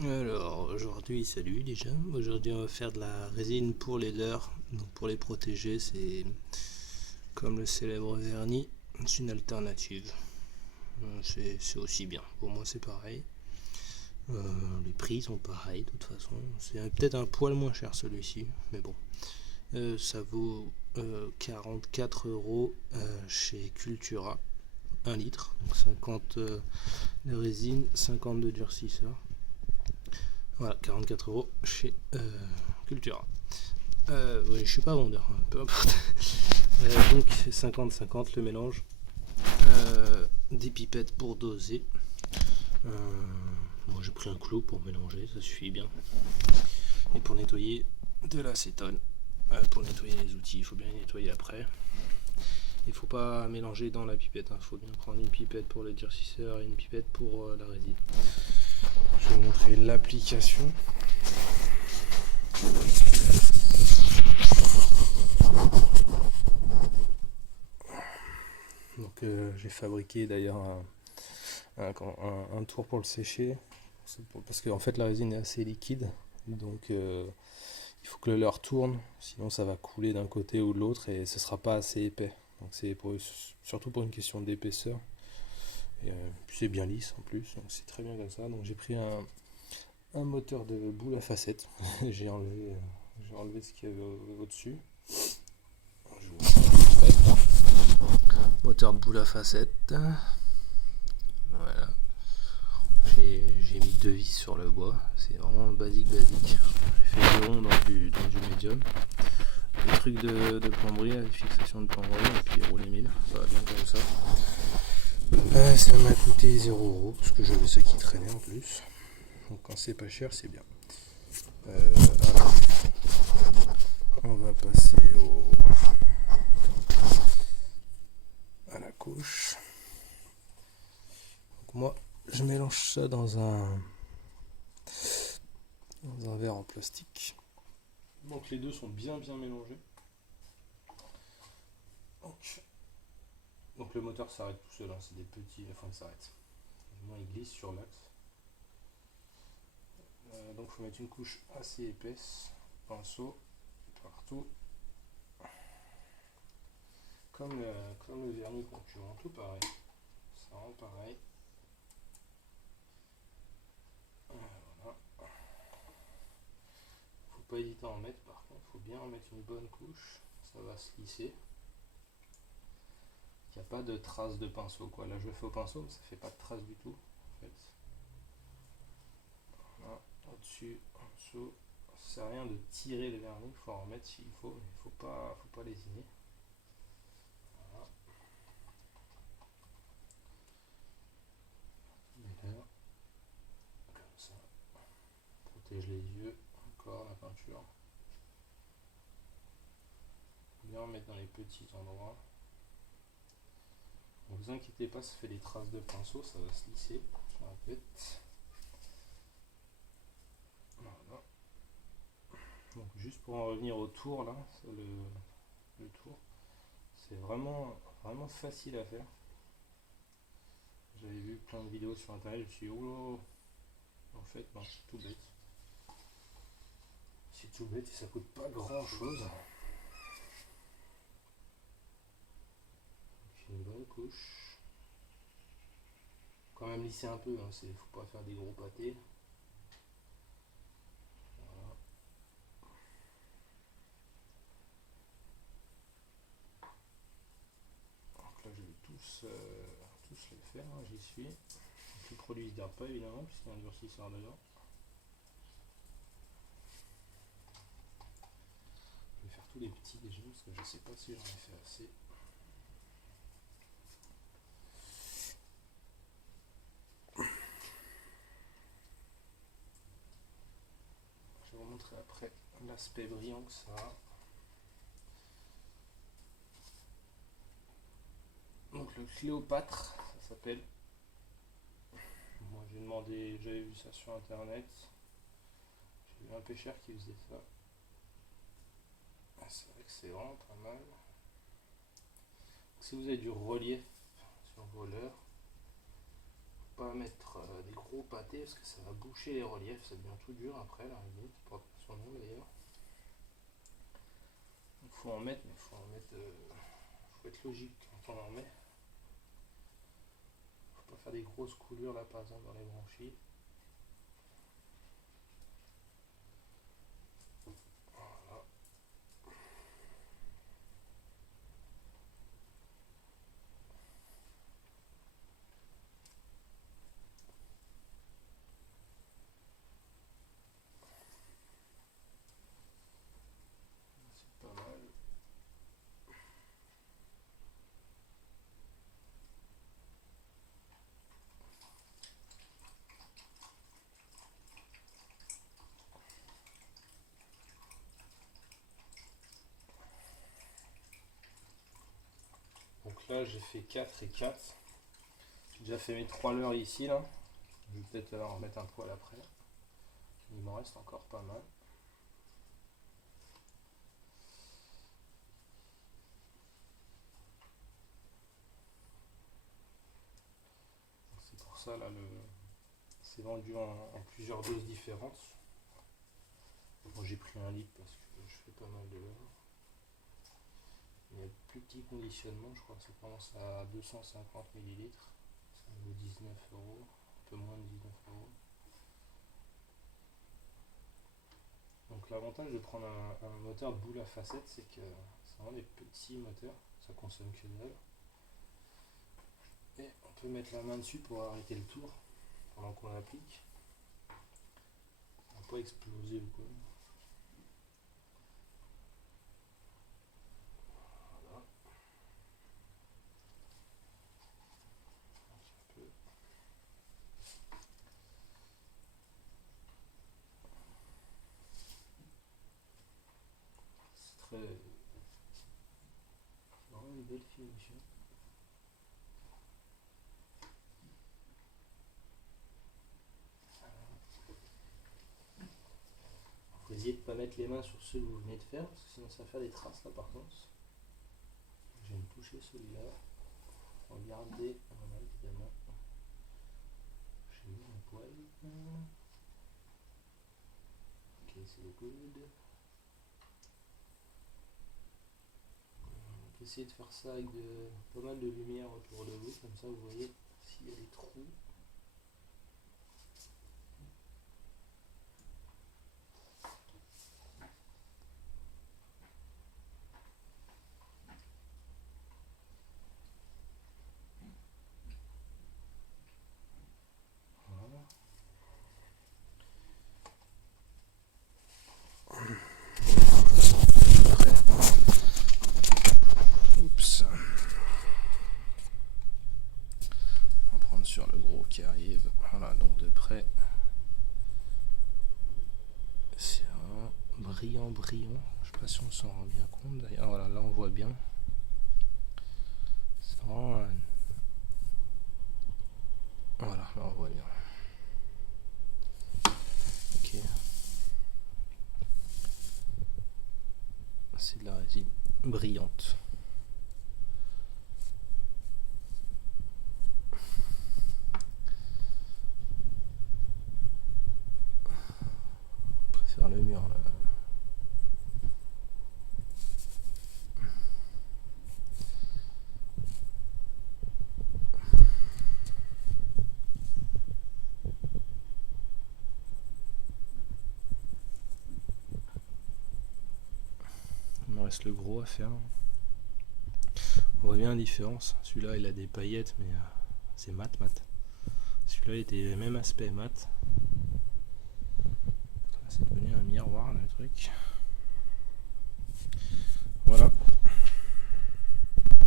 Alors aujourd'hui, salut déjà. Aujourd'hui, on va faire de la résine pour les leurres. Donc pour les protéger, c'est comme le célèbre vernis, c'est une alternative. C'est aussi bien. Pour moi, c'est pareil. Les prix sont pareils de toute façon. C'est peut-être un poil moins cher celui-ci, mais bon. Ça vaut 44 € chez Cultura, 1 litre. Donc 50 de résine, 50 de durcisseur. Voilà, 44 € chez Cultura. Ouais, je suis pas vendeur, hein, peu importe. Donc 50-50 le mélange. Des pipettes pour doser. Moi j'ai pris un clou pour mélanger, ça suffit bien. Et pour nettoyer, de l'acétone. Pour nettoyer les outils, il faut bien les nettoyer après. Il faut pas mélanger dans la pipette, il faut bien prendre une pipette pour le durcisseur et une pipette pour la résine. Je vais vous montrer l'application. Donc j'ai fabriqué d'ailleurs un tour pour le sécher, parce qu'en fait la résine est assez liquide, donc il faut que le leurre tourne, sinon ça va couler d'un côté ou de l'autre et ce sera pas assez épais. Donc c'est surtout pour une question d'épaisseur. Et puis c'est bien lisse en plus, donc c'est très bien comme ça. Donc j'ai pris un moteur de boule à facettes. J'ai enlevé ce qu'il y avait au-dessus. Je vous montre. Moteur de boule à facettes. Voilà. J'ai mis 2 vis sur le bois. C'est vraiment basique. J'ai fait 2 ronds dans du médium. Des trucs de plomberie avec fixation de plomberie et puis rouler 1000. Ça va bien comme ça. Ça m'a coûté 0 € parce que j'avais ça qui traînait en plus. Donc quand c'est pas cher, c'est bien. Alors, on va passer à la couche. Donc moi, je mélange ça dans un verre en plastique. Donc les deux sont bien mélangés. Donc le moteur s'arrête tout seul, hein, c'est des petits. Enfin, il s'arrête. Moi, il glisse sur l'axe. Donc il faut mettre une couche assez épaisse, pinceau partout, comme le vernis concurrent, tout pareil. Ça rend pareil. Voilà. Faut pas hésiter à en mettre, par contre, faut bien en mettre une bonne couche, ça va se lisser. Il n'y a pas de traces de pinceau, quoi. Là je le fais au pinceau, mais ça fait pas de traces du tout, en fait. Voilà. Au-dessus, en dessous. Ça sert à rien de tirer le vernis, il faut en remettre s'il faut, mais il faut pas lésiner. Voilà. Et là, comme ça, protège les yeux, encore la peinture. Bien en mettre dans les petits endroits. Ne vous inquiétez pas, ça fait des traces de pinceau, ça va se lisser, je répète. Voilà. Donc juste pour en revenir au tour là, le tour, c'est vraiment facile à faire. J'avais vu plein de vidéos sur internet, je me suis dit oh, en fait non, c'est tout bête. C'est tout bête et ça coûte pas grand chose. Donc une bonne couche. Quand même lisser un peu, hein, faut pas faire des gros pâtés. Voilà. Donc là je vais tous les faire, hein, j'y suis. Donc, le produit ne se garde pas évidemment puisqu'il y a un durcisseur dedans. Je vais faire tous les petits déjà parce que je sais pas si j'en ai fait assez. Je vais vous montrer après l'aspect brillant que ça a. Donc le Cléopâtre, ça s'appelle. Moi j'ai demandé, j'avais vu ça sur internet. J'ai vu un pêcheur qui faisait ça. C'est vrai que c'est vraiment pas mal. Si vous avez du relief sur vos leurres, pas mettre des gros pâtés parce que ça va boucher les reliefs, ça devient tout dur après la résine, ça porte son nom d'ailleurs. Donc faut en mettre, mais faut être logique quand on en met. Faut pas faire des grosses coulures là par exemple dans les branchies. Voilà. C'est pas mal. Donc là j'ai fait 4 et 4. J'ai déjà fait mes 3 leurres ici là. Je vais peut-être en remettre un poil après. Il m'en reste encore pas mal. C'est pour ça là c'est vendu en plusieurs doses différentes. Moi j'ai pris un litre parce que je fais pas mal de leurres. Il y a plus petit conditionnement, je crois que ça commence à 250 ml. Ça vaut 19 €, un peu moins de 19 €. Donc l'avantage de prendre un moteur boule à facettes, c'est que c'est vraiment des petits moteurs, ça consomme que dalle. Et on peut mettre la main dessus pour arrêter le tour pendant qu'on l'applique. Ça va pas exploser ou quoi. Voilà. Un peu. C'est très... vraiment une belle finition. Faut essayer de ne pas mettre les mains sur ceux que vous venez de faire, parce que sinon ça va faire des traces là par contre. Je viens de toucher celui-là. Regardez, voilà évidemment. J'ai mis mon poil. Ok, c'est le good. On peut essayer de faire ça avec pas mal de lumière autour de vous, comme ça vous voyez s'il y a des trous. Oups. On va prendre sur le gros qui arrive. Voilà, donc de près. C'est un brillant. Je sais pas si on s'en rend bien compte d'ailleurs. Voilà, là on voit bien. C'est vraiment voilà, là on voit bien. Ok. C'est de la résine brillante. On préfère le mur là. Il me reste le gros à faire. On voit bien la différence. Celui-là il a des paillettes mais c'est mat. Celui-là il était même aspect mat. C'est devenu un miroir le truc.